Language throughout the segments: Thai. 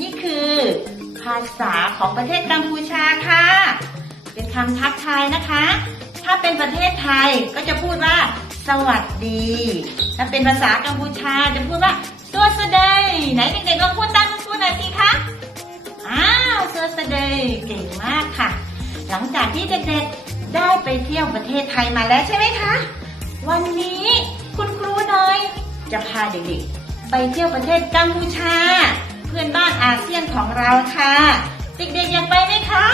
นี่คือภาษาของประเทศกัมพูชาค่ะ เป็นคำทักทายนะคะ ถ้าเป็นประเทศไทยก็จะพูดว่า สวัสดี ถ้าเป็นภาษากัมพูชาจะพูดว่าสวัสดีไหนเด็กๆลองพูดตามคุณครูหน่อยสิคะอ้าวสวัสดีเก่งมากค่ะ หลังจากที่เด็กๆได้ไปเที่ยวประเทศไทยมาแล้วใช่ไหมคะ วันนี้คุณครูน้อยจะพาเด็กๆไปเที่ยวประเทศกัมพูชา พื่อนบ้านอาเซียนของเราค่ะ เด็กๆอยากไปไหมคะ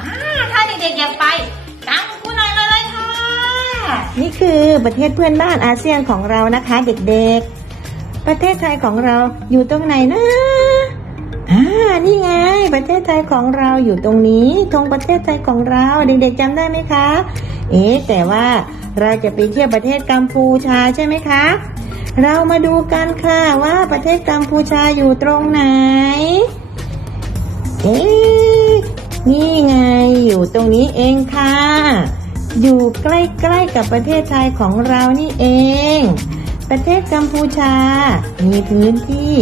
อ่าถ้าเด็กๆอยากไปตามคุณครูน้อยมาเลยค่ะ นี่คือประเทศเพื่อนบ้านอาเซียนของเรานะคะ เด็กๆ ประเทศไทยของเราอยู่ตรงไหนนะอ่านี่ไง ประเทศไทยของเราอยู่ตรงนี้ธงประเทศไทยของเราเด็กๆจำได้ไหมคะ เอ๊ะแต่ว่าเราจะไปเที่ยวประเทศกัมพูชาใช่ไหมคะ เรามาดูกันค่ะว่าประเทศกัมพูชาอยู่ตรงไหน เอ๊ะนี่ไงอยู่ตรงนี้เองค่ะ อยู่ใกล้ๆกับประเทศไทยของเรานี่เอง ประเทศกัมพูชา มีพื้นที่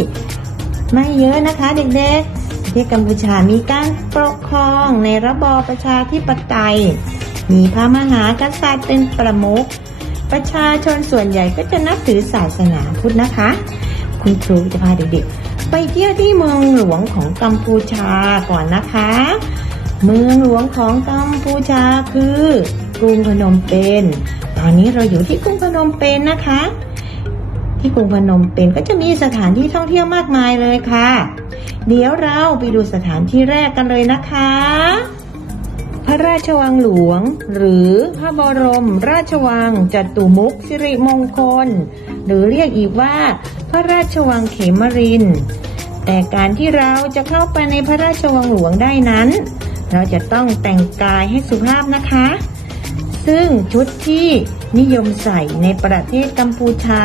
ไม่เยอะนะคะเด็กๆ ประเทศกัมพูชามีการปกครองในระบอบประชาธิปไตย มีพระมหากษัตริย์เป็นประมุข ประชาชนส่วนใหญ่ก็จะนับถือศาสนาพุทธนะคะ คุณครูจะพาเด็กๆ ไปเที่ยวที่เมืองหลวงของกัมพูชาก่อนนะคะ เมืองหลวงของกัมพูชาคือกรุงพนมเปญ ตอนนี้เราอยู่ที่กรุงพนมเปญนะคะ ที่กรุงพนมเปญก็จะมีสถานที่ท่องเที่ยวมากมายเลยค่ะ เดี๋ยวเราไปดูสถานที่แรกกันเลยนะคะ ระราชวังหลวง หรือพระบรมราชวังจัตุมุกสิริมงคล หรือเรียกอีกว่า พระราชวังเขมริน แต่การที่เราจะเข้าไปในพระราชวังหลวงได้นั้น เราจะต้องแต่งกายให้สุภาพนะคะ ซึ่งชุดที่นิยมใส่ในประเทศกัมพูชา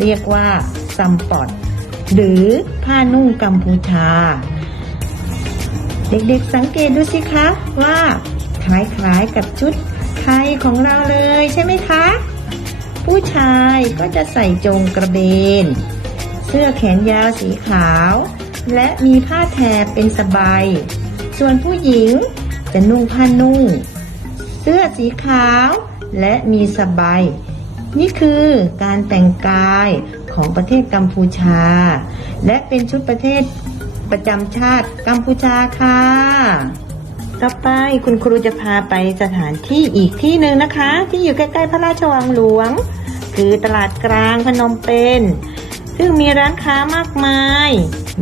เรียกว่าซัมปอดหรือผ้านุ่งกัมพูชา เด็กๆสังเกตดูสิคะว่าคล้ายๆกับชุดไทยของเราเลยใช่ไหมคะ ผู้ชายก็จะใส่จงกระเบน เสื้อแขนยาวสีขาว และมีผ้าแถบเป็นสบาย ส่วนผู้หญิงจะนุ่งผ้านุ่ง เสื้อสีขาวและมีสบาย นี่คือการแต่งกายของประเทศกัมพูชา และเป็นชุดประเทศ ประจำชาติกัมพูชาค่ะ ต่อไปคุณครูจะพาไปสถานที่อีกที่หนึ่งนะคะ ที่อยู่ใกล้ๆพระราชวังหลวง คือตลาดกลางพนมเปญซึ่งมีร้านค้ามากมาย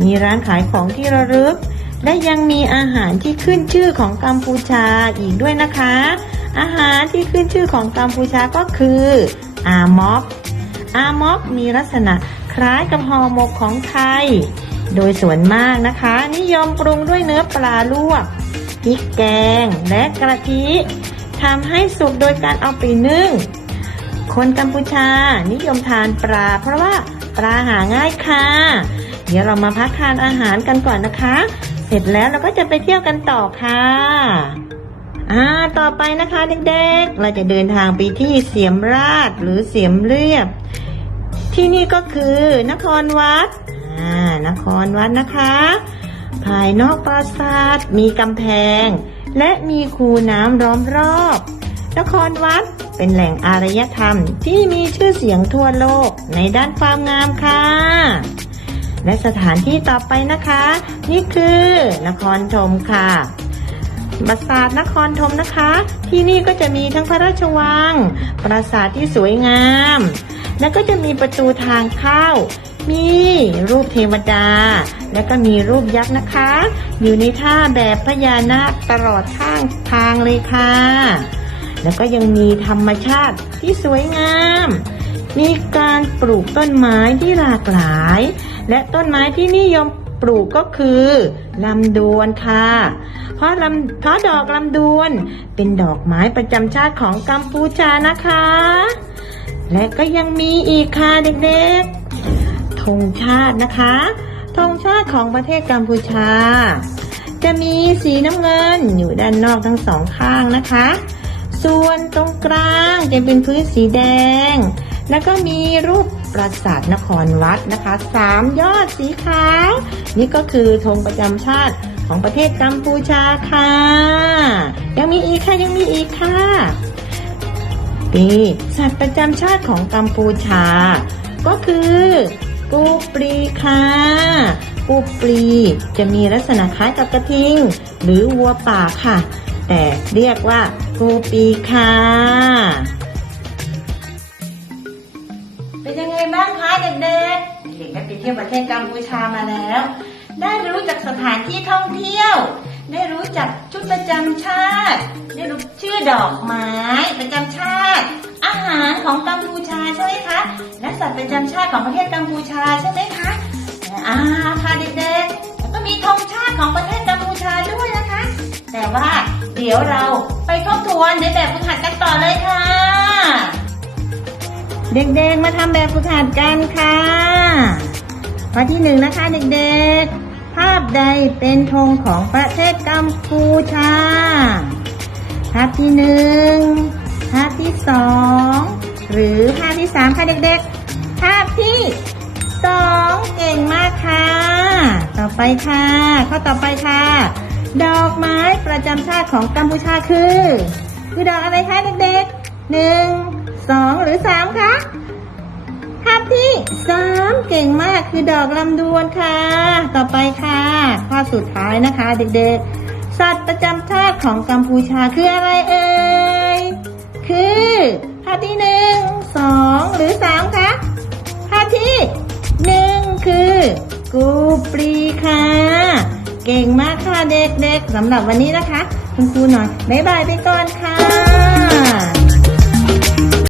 มีร้านขายของที่ระลึก และยังมีอาหารที่ขึ้นชื่อของกัมพูชาอีกด้วยนะคะ อาหารที่ขึ้นชื่อของกัมพูชาก็คืออาม็อกอาม็อกมีลักษณะคล้ายกับห่อหมกของไทย โดยส่วนมากนะคะ นิยมปรุงด้วยเนื้อปลาลวกพริกแกงและกะทิทำให้สุกโดยการเอาไปนึ่ง คนกัมพูชานิยมทานปลา เพราะว่าปลาหาง่ายค่ะ เดี๋ยวเรามาพักทานอาหารกันก่อนนะคะ เสร็จแล้วเราก็จะไปเที่ยวกันต่อค่ะอ่าต่อไปนะคะเด็กๆ เราจะเดินทางไปที่เสียมราชหรือเสียมเรียบ ที่นี่ก็คือนครวัด นครวัดนะคะ ภายนอกปราสาทมีกำแพง และมีคูน้ำล้อมรอบ นครวัดเป็นแหล่งอารยธรรมที่มีชื่อเสียงทั่วโลกในด้านความงามค่ะ และสถานที่ต่อไปนะคะ นี่คือนครธมค่ะปราสาทนครธมนะคะ ที่นี่ก็จะมีทั้งพระราชวัง ปราสาทที่สวยงาม แล้วก็จะมีประตูทางเข้า มีรูปเทวดา และก็มีรูปยักษ์นะคะ อยู่ในท่าแบบพญานาคตลอดข้างทางเลยค่ะ แล้วก็ยังมีธรรมชาติที่สวยงาม มีการปลูกต้นไม้ที่หลากหลาย และต้นไม้ที่นิยมปลูกก็คือลำดวนค่ะ เพราะลำเพราะดอกลำดวนเป็นดอกไม้ประจำชาติของกัมพูชานะคะ และก็ยังมีอีกค่ะเด็กๆ ธงชาตินะคะธงชาติของประเทศกัมพูชา จะมีสีน้ำเงินอยู่ด้านนอกทั้งสองข้างนะคะ ส่วนตรงกลางจะเป็นพื้นสีแดง แล้วก็มีรูปปราสาทนครวัดนะคะสามยอดสีขาว นี่ก็คือธงประจำชาติของประเทศกัมพูชาค่ะ ยังมีอีกค่ะยังมีอีกค่ะปีสัตว์ประจำชาติของกัมพูชา ก็คือ กูปลีค่ะกูปลีจะมีลักษณะคล้ายกับกระทิง หรือวัวป่าค่ะ แต่เรียกว่ากูปีค่ะเป็นยังไงบ้างคะเด็กๆเด็กๆได้ไปเที่ยวประเทศกัมพูชามาแล้ว ได้รู้จักสถานที่ท่องเที่ยว ได้รู้จักชุดประจำชาติ ได้รู้ชื่อดอกไม้ประจำชาติ อาหารของกัมพูชาใช่ไหมคะ และสัตว์ประจำชาติของประเทศกัมพูชาใช่ไหมคะอ่าค่ะเด็กๆแล้วก็มีธงชาติของประเทศกัมพูชาด้วยนะคะ แต่ว่าเดี๋ยวเราไปทบทวนในแบบฝึกหัดกันต่อเลยค่ะ เด็กๆมาทำแบบฝึกหัดกันค่ะข้อที่หนึ่งนะคะเด็กๆ ภาพใดเป็นธงของประเทศกัมพูชา ภาพที่หนึ่ง ภาพที่สองหรือภาพที่สามค่ะเด็กๆ ภาพที่สองเก่งมากค่ะ ต่อไปค่ะ ข้อต่อไปค่ะ ดอกไม้ประจำชาติของกัมพูชาคือ คือดอกอะไรคะเด็กๆหนึ่งสองหรือสามคะภาพที่สามเก่งมากคือดอกลำดวนค่ะ ต่อไปค่ะ ข้อสุดท้ายนะคะ เด็กๆ สัตว์ประจำชาติของกัมพูชาคืออะไรเอ่ย คือภาพที่หนึ่งสองหรือสามคะภาพที่หนึ่งคือกูปรีค่ะ เก่งมากค่ะเด็กๆสำหรับวันนี้นะคะ คุณครูหน่อยบ๊ายบายไปก่อนค่ะ